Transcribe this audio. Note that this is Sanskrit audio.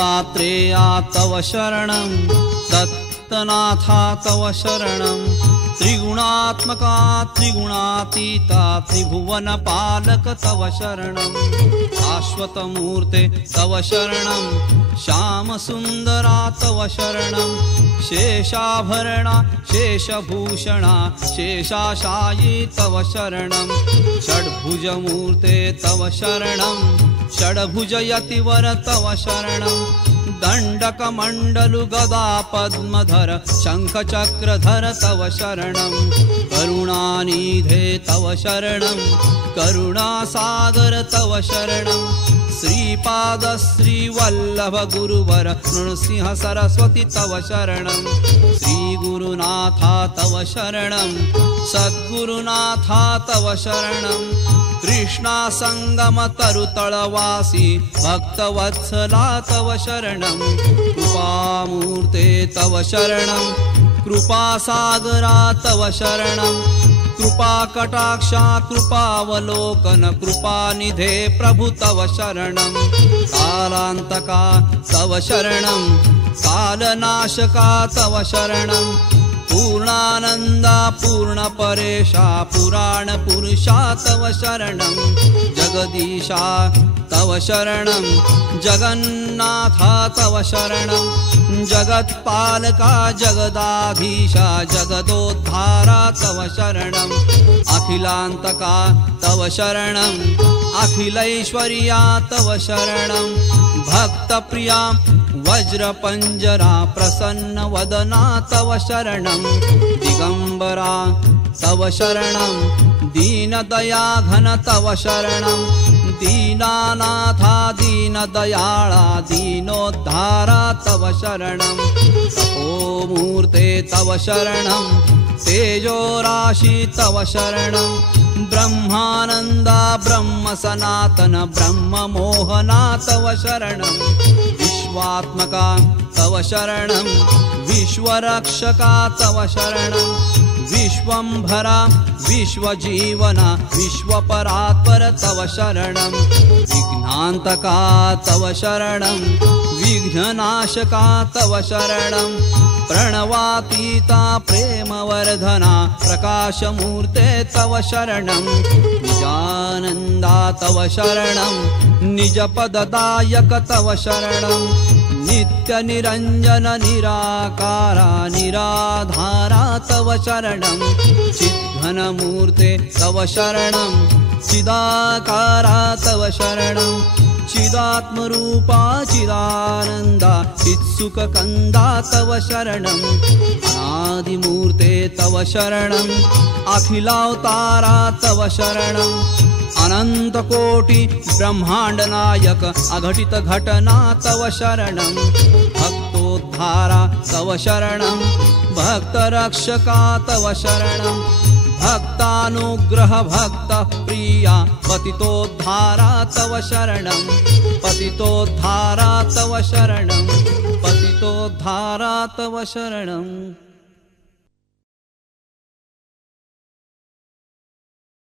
दत्तात्रेया तव शरणं दत्तनाथा तव शरणं त्रिगुणात्मका त्रिगुणातीता त्रिभुवनपालक तव शरणं शाश्वतमूर्ते तव शरणं श्यामसुन्दरा तव शरणं शेषाभरणा शेषभूषणा शेषाशायी तव शरणं षड्भुजमूर्ते तव शरणं षड्भुजयतिवर तव शरणं दण्डकमण्डलु गदा पद्मधर शङ्खचक्रधर तव शरणं करुणानिधे तव शरणं करुणासागर तव शरणं श्रीपाद श्रीवल्लभ गुरुवर नृसिंह सरस्वती तव शरणं श्रीगुरुनाथा तव शरणं सद्गुरुनाथा तव शरणं कृष्णा संगम तरुतलवासी भक्तवत्सला तव शरणं कृपामूर्ते तव शरणं कृपासागरा तव शरणं कृपाकटाक्षा कृपावलोकन कृपानिधे प्रभु तव शरणं कालान्तका तव शरणं कालनाशका तव शरणं पूर्णानन्दा पूर्णपरेशा पुराणपुरुषा तव शरणं जगदीशा तव शरणं जगन्नाथा तव शरणं जगत्पालका जगदाधीशा जगदोद्धारा तव शरणं अखिलान्तका तव शरणं अखिलैश्वर्या तव शरणं भक्तप्रिया वज्रपञ्जरा प्रसन्नवदना तव शरणं दिगम्बरा तव शरणं दीनदयाघन तव शरणं दीनानाथा दीनदयाळा दीनोद्धारा तव शरणं तपोमूर्ते तव शरणं तेजोराशि तव शरणं ब्रह्मानन्दा ब्रह्म सनातन ब्रह्म मोहना तव शरणं विश्वात्मका तव शरणं विश्वरक्षका तव शरणं विश्वंभरा विश्वजीवना विश्वपरात्पर तव शरणं विघ्नान्तका तव शरणं विघ्ननाशका तव शरणं प्रणवातीता प्रेमवर्धना प्रकाशमूर्ते तव शरणं निजानन्दा तव शरणं निजपददायक तव शरणं नित्यनिरञ्जन निराकारा निराधारा तव शरणं चिद्घनमूर्ते तव शरणं चिदाकारा तव शरणं चिदात्मरूपा चिदानन्दा चित्सुखकन्दा तव शरणं अनादिमूर्ते तव शरणं अखिलावतारा तव शरणं अनन्तकोटि ब्रह्माण्डनायक अघटित घटना तव शरणं भक्तोद्धारा तव शरणं भक्तरक्षका तव शरणं भक्तानुग्रह भक्त प्रिया पतितोद्धारा तव शरणं पतितोद्धारा तव शरणं पतितोद्धारा तव शरणं।